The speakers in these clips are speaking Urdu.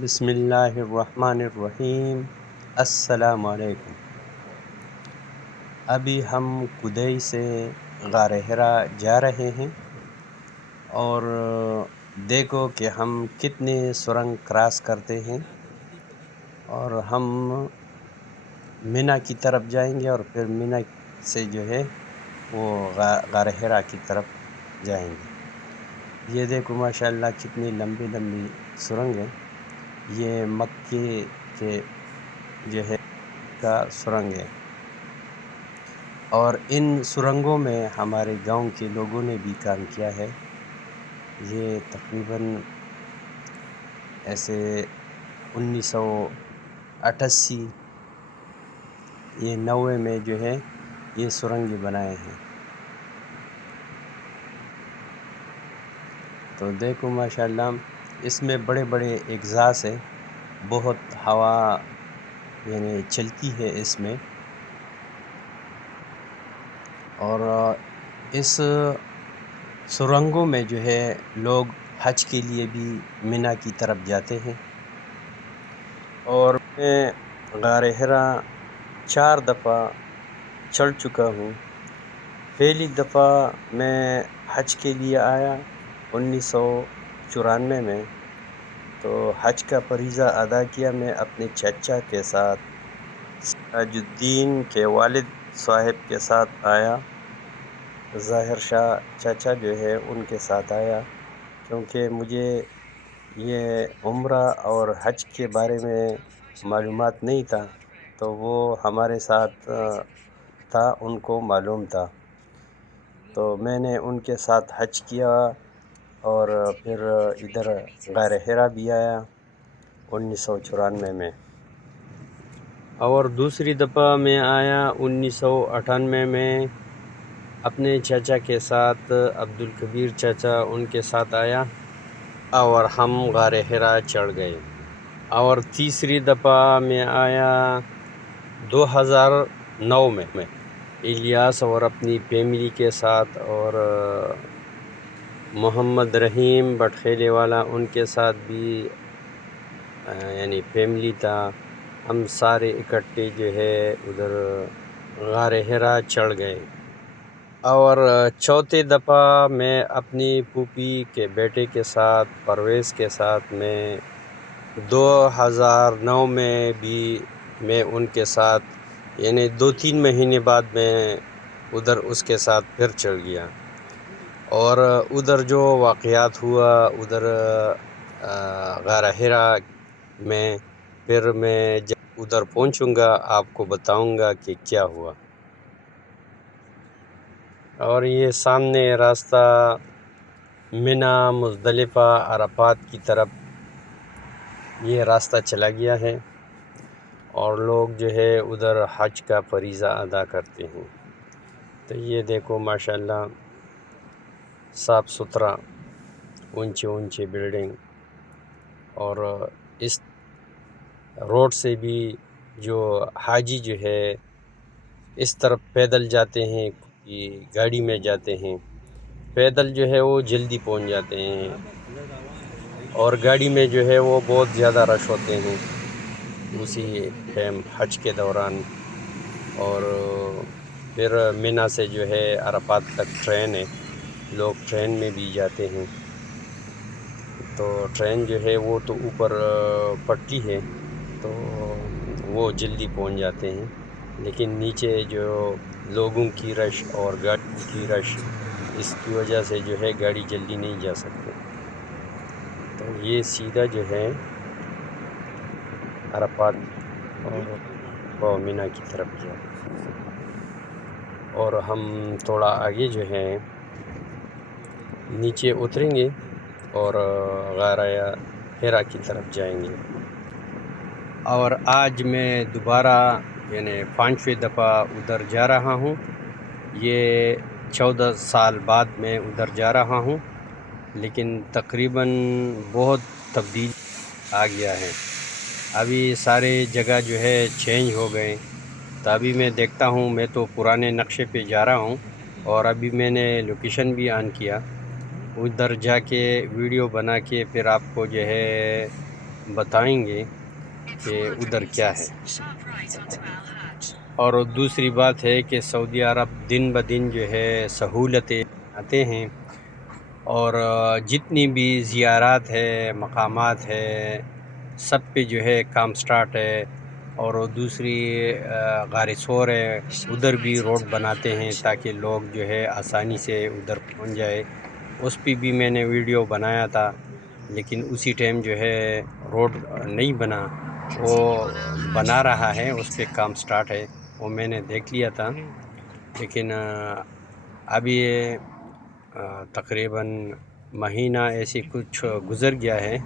بسم اللہ الرحمن الرحیم۔ السلام علیکم۔ ابھی ہم کدئی سے غار حرا جا رہے ہیں اور دیکھو کہ ہم کتنے سرنگ کراس کرتے ہیں، اور ہم منی کی طرف جائیں گے اور پھر منی سے جو ہے وہ غار حرا کی طرف جائیں گے۔ یہ دیکھو ماشاءاللہ کتنی لمبی لمبی سرنگ ہے۔ یہ مکے کے جو ہے کا سرنگ ہے، اور ان سرنگوں میں ہمارے گاؤں کے لوگوں نے بھی کام کیا ہے۔ یہ تقریباً ایسے 1988 یہ 90 میں جو ہے یہ سرنگیں بنائے ہیں۔ تو دیکھو ماشاءاللہ اس میں بڑے بڑے اگزاس ہے، بہت ہوا یعنی چلتی ہے اس میں، اور اس سرنگوں میں جو ہے لوگ حج کے لیے بھی منی کی طرف جاتے ہیں۔ اور میں غار حرا 4 دفعہ چڑھ چکا ہوں۔ پہلی دفعہ میں حج کے لیے آیا 1994 میں، تو حج کا فریضہ ادا کیا میں اپنے چچا کے ساتھ، سراج الدین کے والد صاحب کے ساتھ آیا، ظاہر شاہ چچا جو ہے ان کے ساتھ آیا، کیونکہ مجھے یہ عمرہ اور حج کے بارے میں معلومات نہیں تھا، تو وہ ہمارے ساتھ تھا، ان کو معلوم تھا، تو میں نے ان کے ساتھ حج کیا، اور پھر ادھر غار حرا بھی آیا 1994 میں۔ اور دوسری دفعہ میں آیا 1998 میں اپنے چچا کے ساتھ، عبدالکبیر چچا ان کے ساتھ آیا، اور ہم غار حرا چڑھ گئے۔ اور تیسری دفعہ میں آیا 2009 میں الیاس اور اپنی فیملی کے ساتھ، اور محمد رحیم بٹخیلے والا ان کے ساتھ بھی یعنی فیملی تھا، ہم سارے اکٹھے جو ہے ادھر غار حرا چڑھ گئے۔ اور چوتھے دفعہ میں اپنی پھوپھی کے بیٹے کے ساتھ، پرویز کے ساتھ، میں 2009 میں بھی میں ان کے ساتھ یعنی 2-3 مہینے بعد میں ادھر اس کے ساتھ پھر چڑھ گیا۔ اور ادھر جو واقعات ہوا ادھر غار حرا میں، پھر میں جب ادھر پہنچوں گا آپ کو بتاؤں گا کہ کیا ہوا۔ اور یہ سامنے راستہ منی، مزدلفہ، عرفات کی طرف یہ راستہ چلا گیا ہے، اور لوگ جو ہے ادھر حج کا فریضہ ادا کرتے ہیں۔ تو یہ دیکھو ماشاءاللہ صاف ستھرا، اونچے اونچے بلڈنگ، اور اس روڈ سے بھی جو حاجی جو ہے اس طرف پیدل جاتے ہیں، کوئی گاڑی میں جاتے ہیں، پیدل جو ہے وہ جلدی پہنچ جاتے ہیں، اور گاڑی میں جو ہے وہ بہت زیادہ رش ہوتے ہیں اسی ٹائم حج کے دوران۔ اور پھر منی سے جو ہے عرفات تک ٹرین ہے، لوگ ٹرین میں بھی جاتے ہیں، تو ٹرین جو ہے وہ تو اوپر پٹری ہے تو وہ جلدی پہنچ جاتے ہیں، لیکن نیچے جو لوگوں کی رش اور گاڑیوں کی رش، اس کی وجہ سے جو ہے گاڑی جلدی نہیں جا سکتے۔ تو یہ سیدھا جو ہے عرفات اور منی کی طرف گیا، اور ہم تھوڑا آگے جو ہے نیچے اتریں گے اور غار حرا کی طرف جائیں گے۔ اور آج میں دوبارہ یعنی 5ویں دفعہ ادھر جا رہا ہوں، یہ 14 سال بعد میں ادھر جا رہا ہوں، لیکن تقریباً بہت تبدیل آ گیا ہے۔ ابھی سارے جگہ جو ہے چینج ہو گئے، تو ابھی میں دیکھتا ہوں، میں تو پرانے نقشے پہ جا رہا ہوں، اور ابھی میں نے لوکیشن بھی آن کیا، ادھر جا کے ویڈیو بنا کے پھر آپ کو جو ہے بتائیں گے کہ ادھر کیا ہے۔ اور دوسری بات ہے کہ سعودی عرب دن بدن جو ہے سہولتیں آتے ہیں، اور جتنی بھی زیارات ہے، مقامات ہے، سب پہ جو ہے کام سٹارٹ ہے۔ اور دوسری غار ثور ہے، ادھر بھی روڈ بناتے ہیں تاکہ لوگ جو ہے آسانی سے ادھر پہنچ جائے۔ اس پہ بھی میں نے ویڈیو بنایا تھا، لیکن اسی ٹائم جو ہے روڈ نہیں بنا، وہ بنا رہا ہے، اس پہ کام سٹارٹ ہے، وہ میں نے دیکھ لیا تھا۔ لیکن ابھی تقریباً مہینہ ایسے کچھ گزر گیا ہے،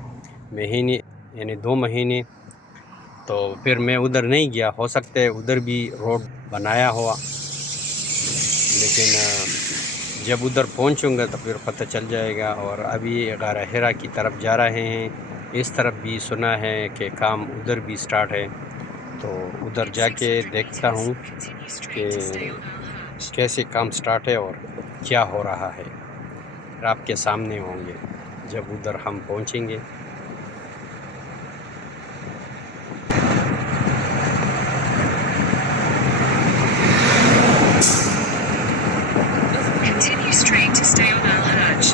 مہینے یعنی 2 مہینے، تو پھر میں ادھر نہیں گیا۔ ہو سکتا ہے ادھر بھی روڈ بنایا ہوا، لیکن جب ادھر پہنچوں گا تو پھر پتہ چل جائے گا۔ اور ابھی غار حرا کی طرف جا رہے ہیں، اس طرف بھی سنا ہے کہ کام ادھر بھی سٹارٹ ہے، تو ادھر جا کے دیکھتا ہوں کہ کیسے کام سٹارٹ ہے اور کیا ہو رہا ہے۔ پھر آپ کے سامنے ہوں گے جب ادھر ہم پہنچیں گے۔ Continue straight to stay on Al Hajj.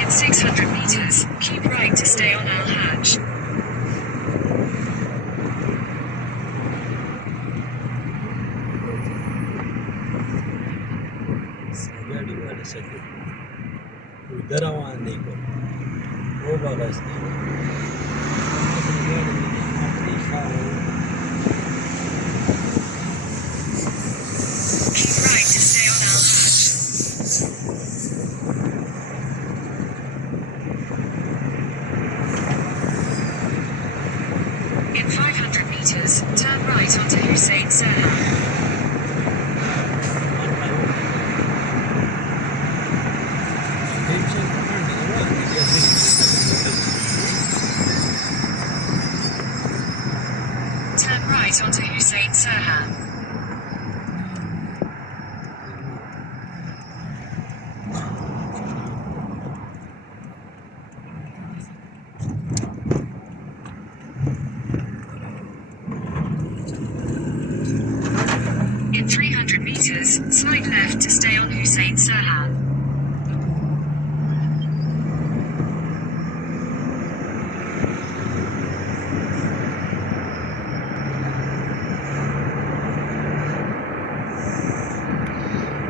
In 600 meters, keep right to stay on Al Hajj. ادھر آوان نہیں کو وہ بغس Keep right to stay on Al Hajj. In 500 meters, turn right onto Hussein Sahab. Turn right onto Hussein Sahab. In 300 meters, slide left to stay on Hussein Sahab.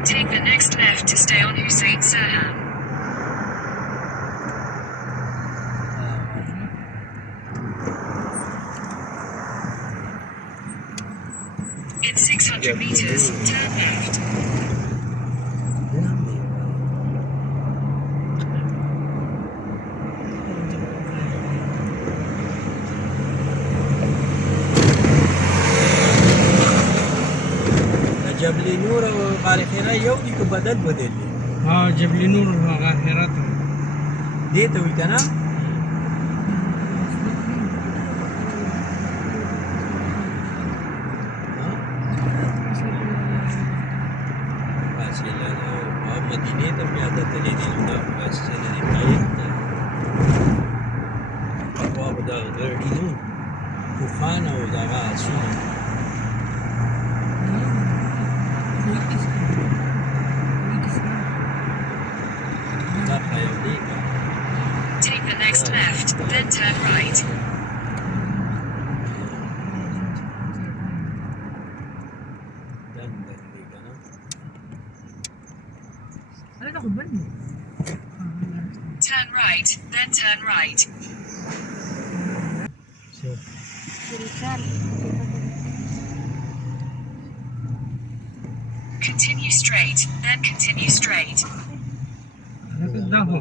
Take the next left to stay on Hussein Sahab. In 600 meters, turn left. جبل نور او غار حرا یو دي که بدل بدل دي؟ جبل نور غار حرا ته دې ته وایي که نه؟ فاصله ده او مدینې ته بیا دتلې دي، نو دا فاصله دي ښایست ده. پخوا به دغه ګړي نه وو، طوفان او دغه آسونه. Take the next left, then turn right. Turn right, then turn right. Continue straight, then continue straight. دا خو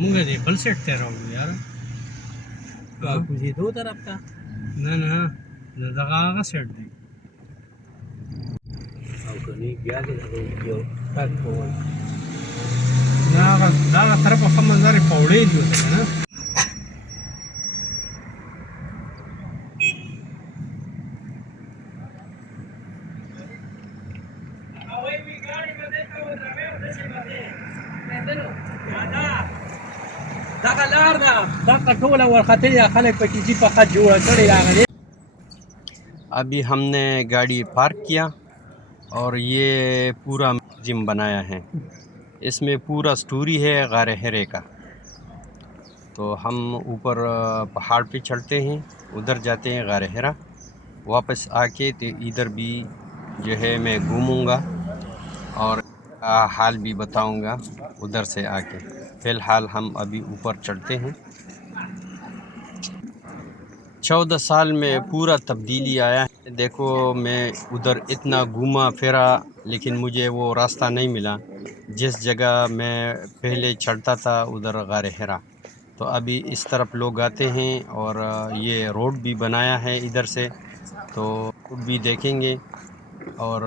مونږ دې بل سیټ ته راوړو یاره. کوزېدو طرف ته نه نه د دغه هغه سیټ دی. او که نه بیا دې دغه یو کټ کول دا هغه طرفه ښه منظر یې پوړې دي ورته که نه. دا کټوله ورختلې خلک پکې دي په خط جوړه کړې راغلي. ابھی ہم نے گاڑی پارک کیا اور یہ پورا میوزیم بنایا ہے. اس میں پورا سٹوری ہے غار ہرے کا. تو ہم اوپر پہاڑ پہ چڑھتے ہیں، ادھر جاتے ہیں غار ہرا. واپس آ کے تو ادھر بھی جو ہے میں گھوموں گا اور حال بھی بتاؤں گا ادھر سے آ کے. فی الحال ہم ابھی اوپر چڑھتے ہیں. 14 سال میں پورا تبدیلی آیا ہے. دیکھو میں ادھر اتنا گھوما پھرا لیکن مجھے وہ راستہ نہیں ملا جس جگہ میں پہلے چڑھتا تھا ادھر غار ہرا. تو ابھی اس طرف لوگ آتے ہیں اور یہ روڈ بھی بنایا ہے ادھر سے، تو روڈ بھی دیکھیں گے. اور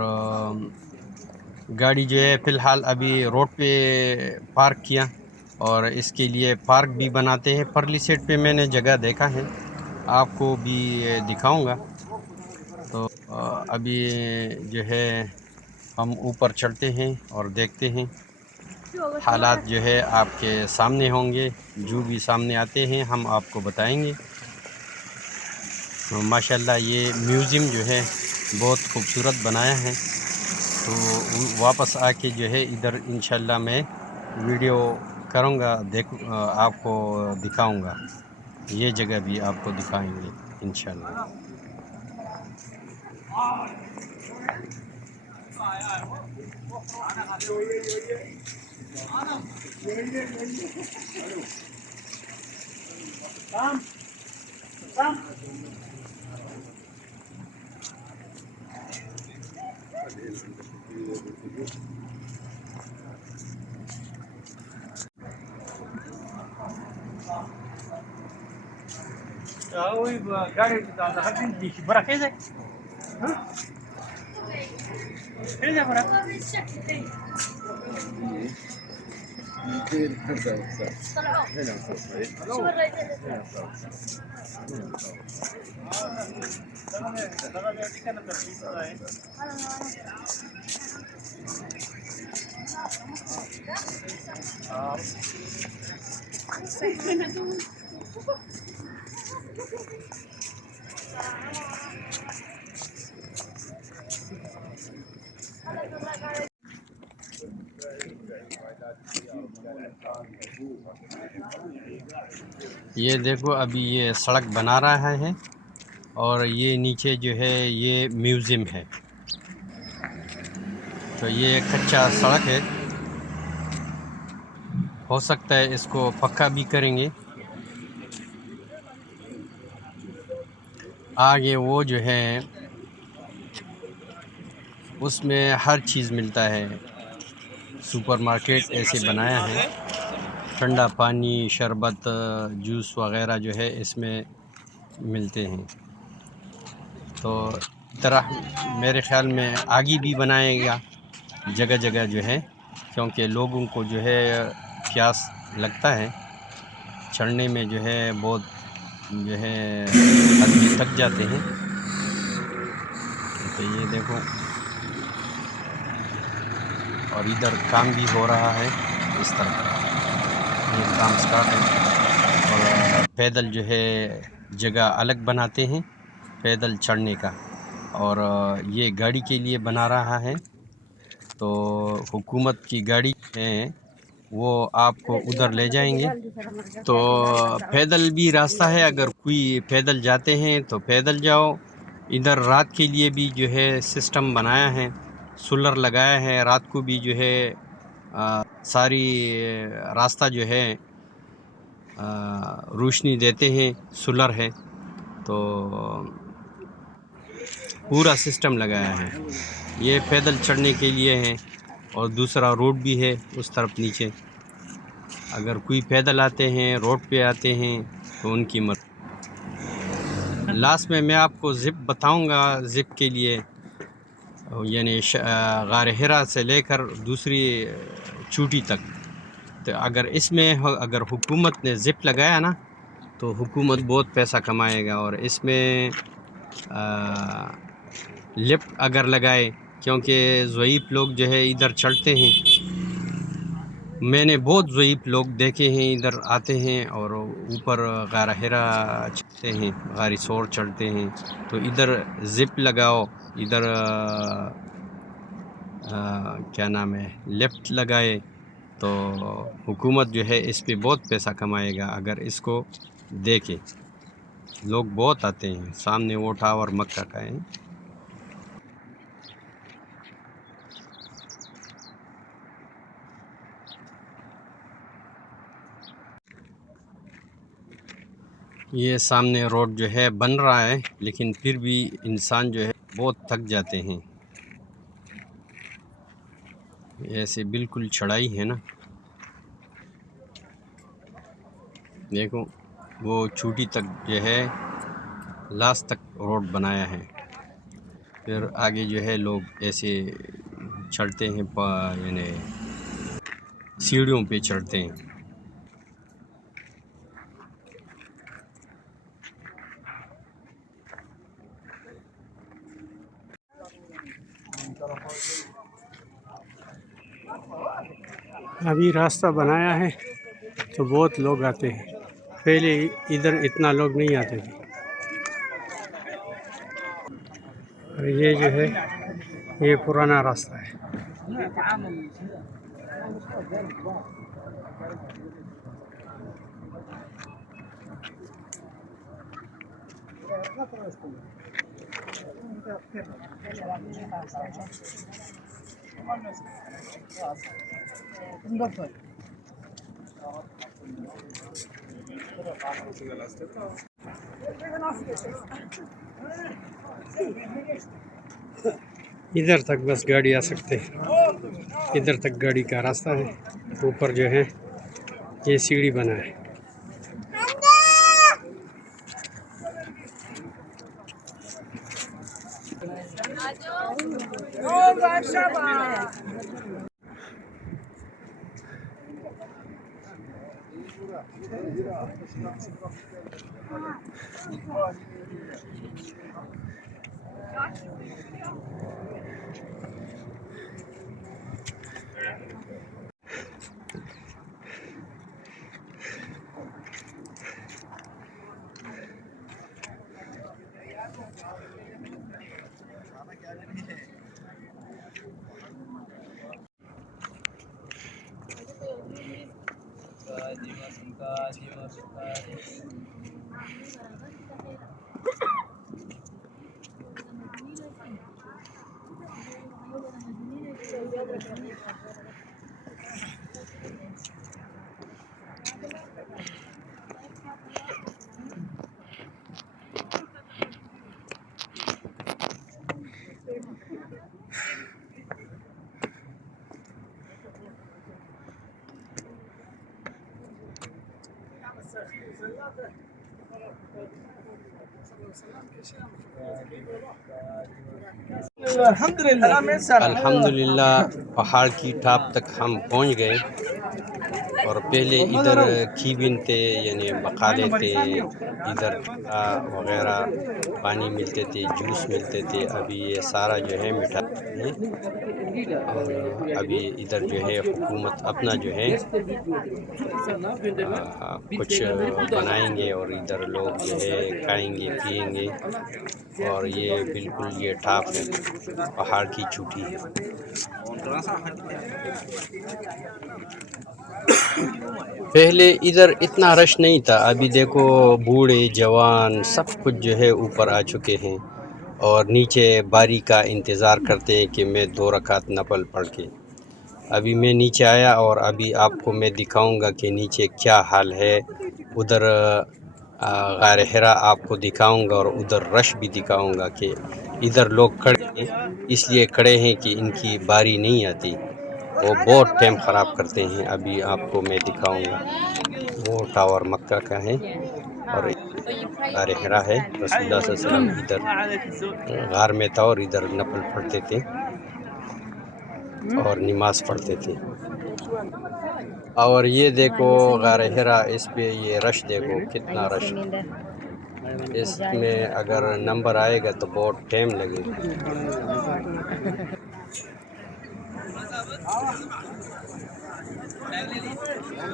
گاڑی جو ہے فی الحال ابھی روڈ پہ پارک کیا اور اس کے لیے پارک بھی بناتے ہیں. پرلی سیٹ پہ میں نے جگہ دیکھا ہے، آپ کو بھی دکھاؤں گا. تو ابھی جو ہے ہم اوپر چڑھتے ہیں اور دیکھتے ہیں. حالات جو ہے آپ کے سامنے ہوں گے، جو بھی سامنے آتے ہیں ہم آپ کو بتائیں گے. ماشاءاللہ یہ میوزیم جو ہے بہت خوبصورت بنایا ہے. تو واپس آ کے جو ہے ادھر انشاءاللہ میں ویڈیو کروں گا، آپ کو دکھاؤں گا. یہ جگہ بھی آپ کو دکھائیں گے انشاءاللہ. ګاډي د هغه دي چې برخه ده ها څه برخه یہ دیکھو ابھی یہ سڑک بنا رہا ہے اور یہ نیچے جو ہے یہ میوزیم ہے. تو یہ کچا سڑک ہے، ہو سکتا ہے اس کو پکا بھی کریں گے. آگے وہ جو ہے اس میں ہر چیز ملتا ہے. سپر مارکیٹ ایسے بنایا ہے، ٹھنڈا پانی، شربت، جوس وغیرہ جو ہے اس میں ملتے ہیں. تو اس طرح میرے خیال میں آگے بھی بنائے گا جگہ جگہ جو ہے، کیونکہ لوگوں کو جو ہے پیاس لگتا ہے چڑھنے میں، جو ہے بہت جو ہے آدمی تھک جاتے ہیں. تو یہ دیکھو اور ادھر کام بھی ہو رہا ہے. اس طرح یہ کام سٹارٹ ہے اور پیدل جو ہے جگہ الگ بناتے ہیں پیدل چڑھنے کا، اور یہ گاڑی کے لیے بنا رہا ہے. تو حکومت کی گاڑی ہے وہ آپ کو ادھر لے جائیں گے. تو پیدل بھی راستہ ہے، اگر کوئی پیدل جاتے ہیں تو پیدل جاؤ. ادھر رات کے لیے بھی جو ہے سسٹم بنایا ہے، سولر لگایا ہے. رات کو بھی جو ہے ساری راستہ جو ہے روشنی دیتے ہیں، سولر ہے. تو پورا سسٹم لگایا ہے. یہ پیدل چڑھنے کے لیے ہے اور دوسرا روڈ بھی ہے اس طرف نیچے. اگر کوئی پیدل آتے ہیں، روڈ پہ آتے ہیں تو ان کی مرضی. لاسٹ میں آپ کو زپ بتاؤں گا. زپ کے لیے یعنی غار ہرا سے لے کر دوسری چوٹی تک. تو اگر اس میں اگر حکومت نے زپ لگایا نا تو حکومت بہت پیسہ کمائے گا. اور اس میں لفٹ اگر لگائے، کیونکہ ضعیف لوگ جو ہے ادھر چڑھتے ہیں میں نے بہت ضعیف لوگ دیکھے ہیں ادھر آتے ہیں اور اوپر غار حرا چڑھتے ہیں، غار ثور چڑھتے ہیں، تو ادھر زپ لگاؤ، ادھر کیا نام ہے لیفٹ لگائے تو حکومت جو ہے اس پہ بہت پیسہ کمائے گا اگر اس کو دیکھے۔ لوگ بہت آتے ہیں، سامنے وہ ٹاور مکہ کا ہے۔ یہ سامنے روڈ جو ہے بن رہا ہے لیکن پھر بھی انسان جو ہے بہت تھک جاتے ہیں، ایسے بالکل چڑھائی ہے نا، دیکھو وہ چوٹی تک جو ہے لاسٹ تک روڈ بنایا ہے، پھر آگے جو ہے لوگ ایسے چڑھتے ہیں، یعنی سیڑھیوں پہ چڑھتے ہیں۔ ابھی راستہ بنایا ہے تو بہت لوگ آتے ہیں، پہلے ادھر اتنا لوگ نہیں آتے تھے۔ اور یہ جو ہے یہ پرانا راستہ ہے۔ ادھر تک بس گاڑی آ سکتے ہیں، ادھر تک گاڑی کا راستہ ہے، اوپر جو ہے یہ سیڑھی بنا ہے۔ الحمدللہ پہاڑ کی ٹاپ تک ہم پہنچ گئے، اور پہلے ادھر کیبن تھے، یعنی بقالے تھے، ادھر وغیرہ پانی ملتے تھے، جوس ملتے تھے۔ ابھی یہ سارا جو ہے مٹھا ہے، اور ابھی ادھر جو ہے حکومت اپنا جو ہے کچھ بنائیں گے، اور ادھر لوگ جو ہے کھائیں گے پیئیں گے، اور یہ بالکل یہ ٹاپ ہے، پہاڑ کی چوٹی ہے۔ پہلے ادھر اتنا رش نہیں تھا، ابھی دیکھو بوڑھے جوان سب کچھ جو ہے اوپر آ چکے ہیں، اور نیچے باری کا انتظار کرتے ہیں کہ میں 2 رکعت نفل پڑھ کے۔ ابھی میں نیچے آیا اور ابھی آپ کو میں دکھاؤں گا کہ نیچے کیا حال ہے، ادھر غار حرا آپ کو دکھاؤں گا، اور ادھر رش بھی دکھاؤں گا کہ ادھر لوگ کھڑے ہیں، اس لیے کھڑے ہیں کہ ان کی باری نہیں آتی، وہ بہت ٹائم خراب کرتے ہیں۔ ابھی آپ کو میں دکھاؤں گا، وہ ٹاور مکہ کا ہے، اور غار حرا ہے۔ رسول اللہ صلی اللہ علیہ وسلم ادھر غار میں تھا اور ادھر نفل پڑھتے تھے اور نماز پڑھتے تھے۔ اور یہ دیکھو غار حرا، اس پہ یہ رش دیکھو کتنا رش، اس میں اگر نمبر آئے گا تو بہت ٹائم لگے گا۔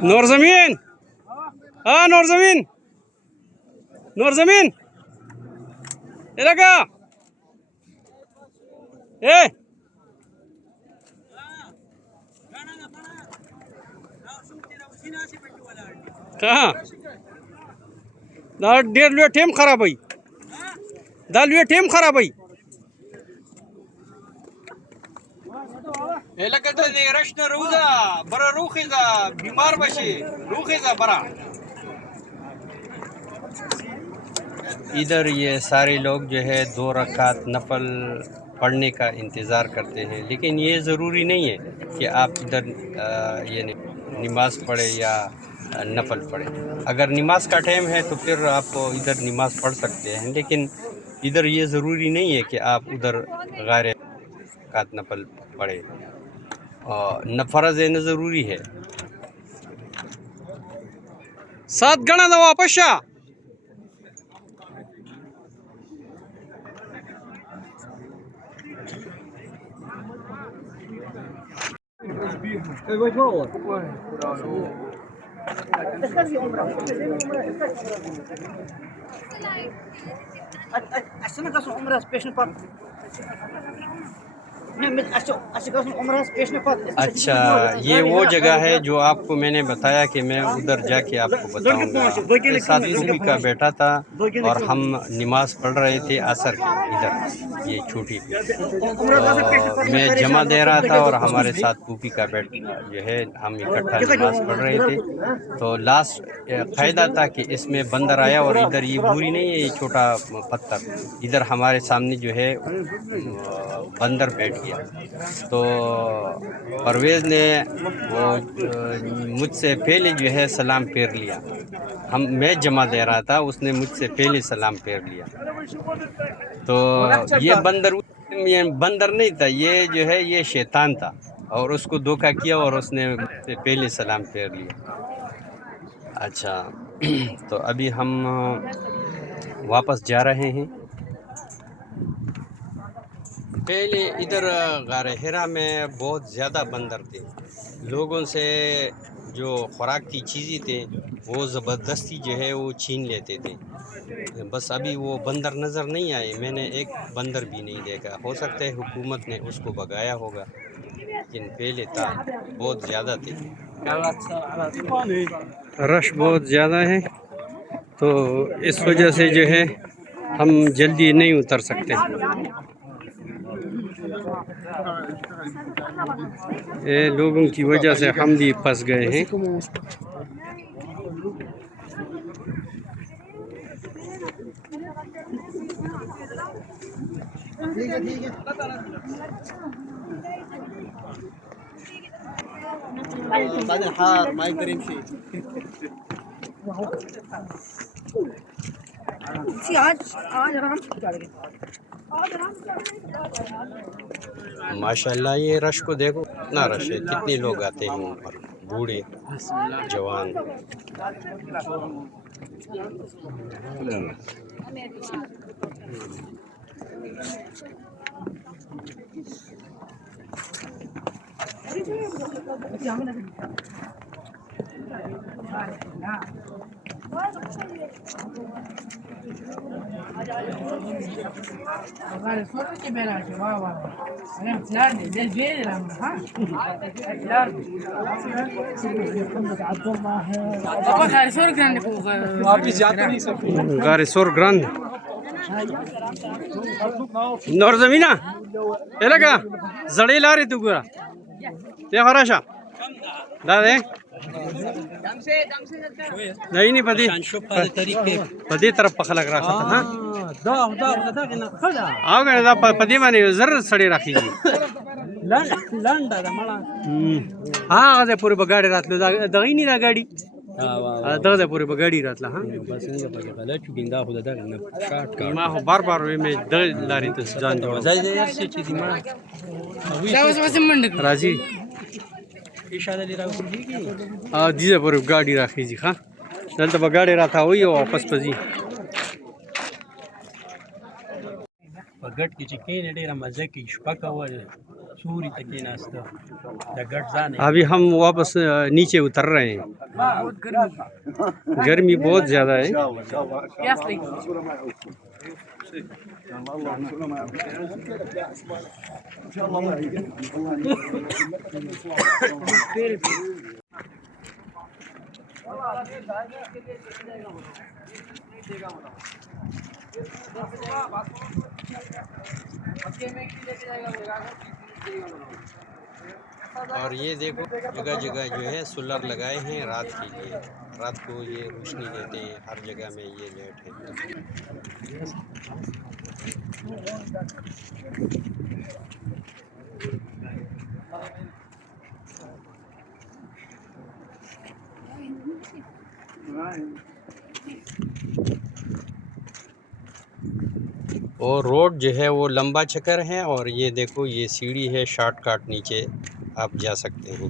نور زمین ہاں نور زمین لگا اے کہاں دا ډیر لوی ټیم خرابوي دا لوی ټیم خرابوي لکه ته دې رش نه روزه بره روخیزه بیمار بشي روخیزه بره ادھر یہ سارے لوگ جو ہے 2 رکعت نفل پڑھنے کا انتظار کرتے ہیں، لیکن یہ ضروری نہیں ہے کہ آپ ادھر یہ نماز پڑھیں یا نفل پڑھیں۔ اگر نماز کا ٹائم ہے تو پھر آپ ادھر نماز پڑھ سکتے ہیں، لیکن ادھر یہ ضروری نہیں ہے کہ آپ ادھر غیر رکعت نفل پڑھیں۔ فرض ہے نہ ضروری ہے۔ سات گنا دا واپس شا اچھا، یہ وہ جگہ ہے جو آپ کو میں نے بتایا کہ میں ادھر جا کے آپ کو بتاؤں گا۔ میرے ساتھ پوپی کا بیٹا تھا اور ہم نماز پڑھ رہے تھے عصر ادھر یہ چھوٹی پہ، میں جمع دے رہا تھا اور ہمارے ساتھ پوپی کا بیٹا جو ہے ہم اکٹھا نماز پڑھ رہے تھے، تو لاسٹ قاعدہ تھا کہ اس میں بندر آیا اور ادھر یہ بوری نہیں ہے، یہ چھوٹا پتھر ادھر ہمارے سامنے جو ہے بندر بیٹھ گیا، تو پرویز نے وہ مجھ سے پہلے جو ہے سلام پھیر لیا، میں جمع دے رہا تھا، اس نے مجھ سے پہلے سلام پھیر لیا، تو یہ بندر نہیں تھا، یہ جو ہے یہ شیطان تھا اور اس کو دھوکہ کیا اور اس نے مجھ سے پہلے سلام پھیر لیا۔ اچھا، تو ابھی ہم واپس جا رہے ہیں۔ پہلے ادھر غار حرا میں بہت زیادہ بندر تھے، لوگوں سے جو خوراک کی چیزیں تھے وہ زبردستی جو ہے وہ چھین لیتے تھے، بس ابھی وہ بندر نظر نہیں آئے، میں نے ایک بندر بھی نہیں دیکھا، ہو سکتا ہے حکومت نے اس کو بھگایا ہوگا، لیکن پہلے تھا بہت زیادہ تھے۔ رش بہت زیادہ ہے تو اس وجہ سے جو ہے ہم جلدی نہیں اتر سکتے، لوگوں کی وجہ سے ہم بھی پھنس گئے ہیں۔ ماشاء اللہ، یہ رش کو دیکھو کتنا رش ہے، کتنے لوگ آتے ہیں اوپر، بوڑھے جوان۔ غار سور گراند نور زمینا لگا زړې لارې ته ګوره ته خراشه دا دی نه نه په دې طرف په خلک راخته ها او کنه دا په دې باندې زر سړی راخیږي لنډه دا مړه هغه ځای پورې به ګاډي راتلو دغه نه دا ګاډي دغه ځای پورې به ګاډي راتله ها بس څنګه پکې غلط شو ګیندا خو دغه نه شارټ کار ما خو بار بار وې مې دغه لارې ته ځان جوړ ځای یې څه چې دی مړه راځي اشاره لري راوړيږي دې پورې ګاډي راخیږي ها دلته به ګاډي راته وي او واپس پځي په ګټ کې چې کینې ډېره مزه کوي شپه کوه سوری تکی ناستا دا گٹ زانے ابھی ہم واپس نیچے اتر رہے ہیں. گرمی بہت زیادہ ہے. اور یہ دیکھو جگہ جگہ جو ہے سولر لگائے ہیں رات کے لیے. رات کو یہ روشنی دیتے ہیں. ہر جگہ میں یہ لائٹ ہے. اور روڈ جو ہے وہ لمبا چکر ہے. اور یہ دیکھو یہ سیڑھی ہے شارٹ کٹ نیچے آپ جا سکتے ہیں.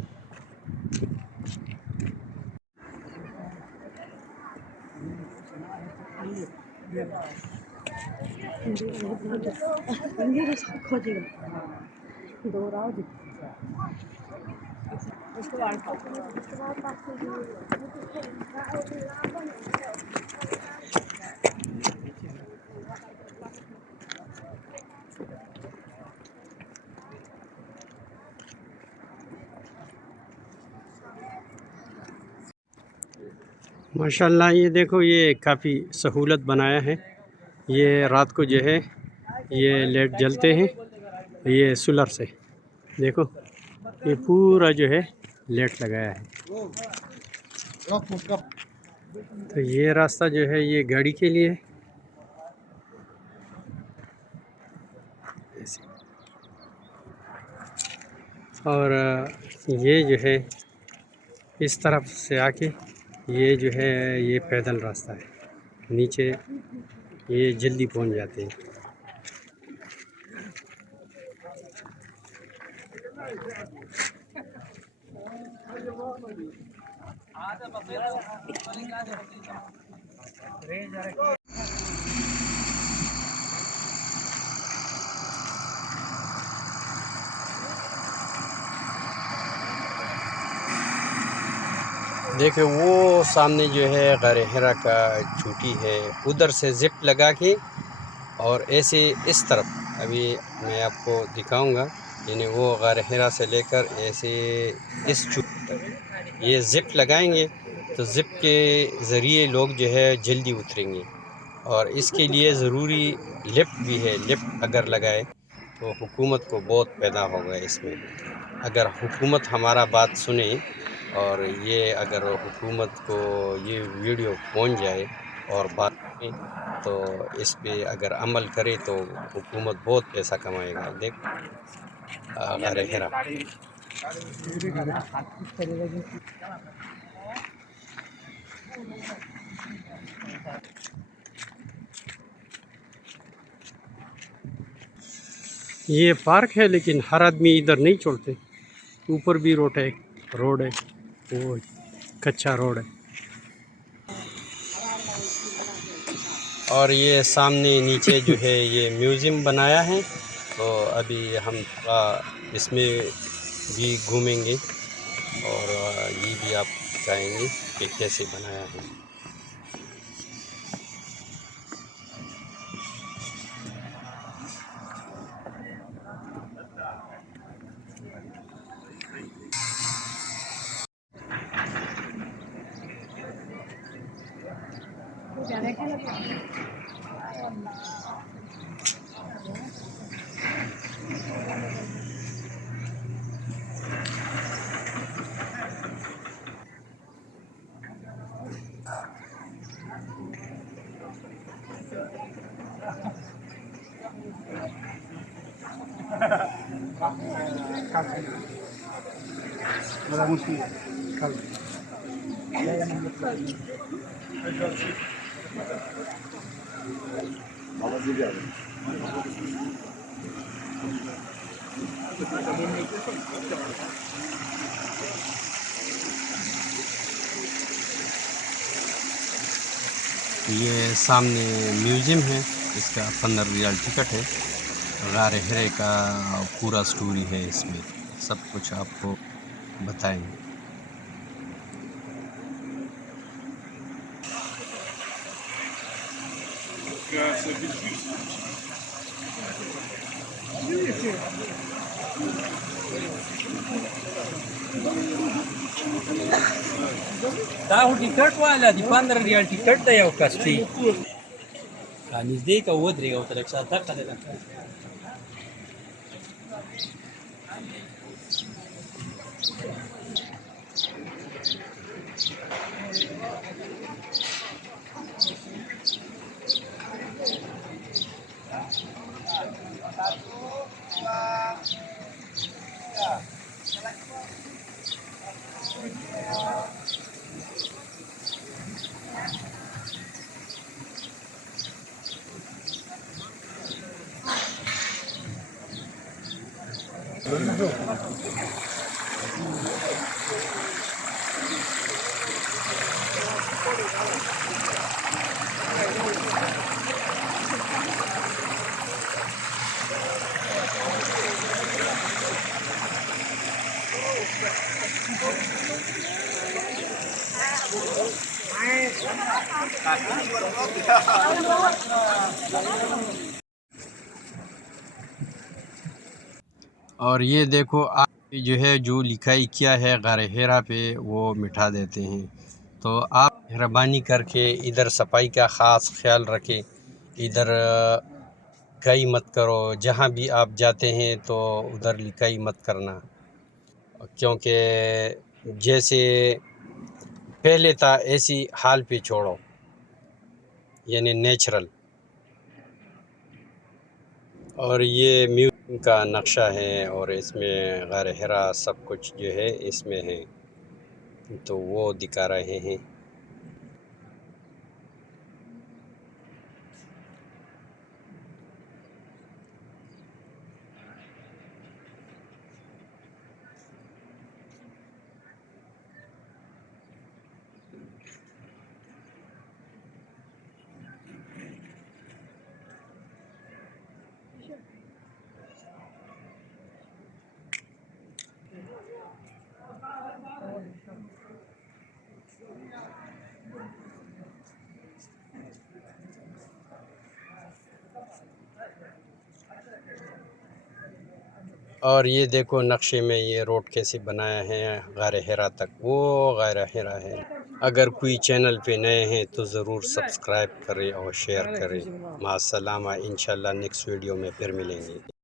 ماشاء اللہ یہ دیکھو یہ کافی سہولت بنایا ہے. یہ رات کو جو ہے یہ لائٹ جلتے ہیں یہ سولر سے. دیکھو یہ پورا جو ہے لائٹ لگایا ہے. تو یہ راستہ جو ہے یہ گاڑی کے لیے اور یہ جو ہے اس طرف سے آ کے یہ جو ہے یہ پیدل راستہ ہے. نیچے یہ جلدی پہنچ جاتے ہیں. دیکھیں وہ سامنے جو ہے غار حرا کا چوٹی ہے. ادھر سے زپ لگا کے اور ایسے اس طرف ابھی میں آپ کو دکھاؤں گا. یعنی وہ غار حرا سے لے کر ایسے اس چوٹی تک یہ زپ لگائیں گے تو زپ کے ذریعے لوگ جو ہے جلدی اتریں گے. اور اس کے لیے ضروری لفٹ بھی ہے. لفٹ اگر لگائے تو حکومت کو بہت پیدا ہوگا اس میں. اگر حکومت ہمارا بات سنے اور یہ اگر حکومت کو یہ ویڈیو پہنچ جائے اور بات کریں تو اس پہ اگر عمل کرے تو حکومت بہت پیسہ کمائے گا. دیکھ غار حرا یہ پارک ہے لیکن ہر آدمی ادھر نہیں چھوڑتے. اوپر بھی روڈ ہے وہ کچا روڈ ہے. اور یہ سامنے نیچے جو ہے یہ میوزیم بنایا ہے. تو ابھی ہم اس میں بھی گھومیں گے اور یہ بھی آپ بتائیں گے کہ کیسے بنایا ہے. یہ سامنے میوزیم ہے. اس کا 15 ریال ٹکٹ ہے. غار ہرے کا پورا سٹوری ہے، اس میں سب کچھ آپ کو بتائیں گے۔ دا خو ټیکټ والا دی 15 ریال ټیکټ دی یو کس دی نږدې که ودرېږه ورته لږ ساعت دقه ده اور یہ دیکھو آپ جو ہے جو لکھائی کیا ہے غار ہرا پہ وہ مٹھا دیتے ہیں، تو آپ مہربانی کر کے ادھر صفائی کا خاص خیال رکھیں، ادھر لکھائی مت کرو، جہاں بھی آپ جاتے ہیں تو ادھر لکھائی مت کرنا، کیونکہ جیسے پہلے تھا ایسی حال پہ چھوڑو، یعنی نیچرل۔ اور یہ میوزیم کا نقشہ ہے، اور اس میں غار ہرا سب کچھ جو ہے اس میں ہے، تو وہ دکھا رہے ہیں۔ اور یہ دیکھو نقشے میں یہ روڈ کیسے بنایا ہے غار ہرا تک، وہ غار ہرا ہے۔ اگر کوئی چینل پہ نئے ہیں تو ضرور سبسکرائب کریں اور شیئر کریں۔ مع السلامہ، انشاءاللہ نیکسٹ ویڈیو میں پھر ملیں گے۔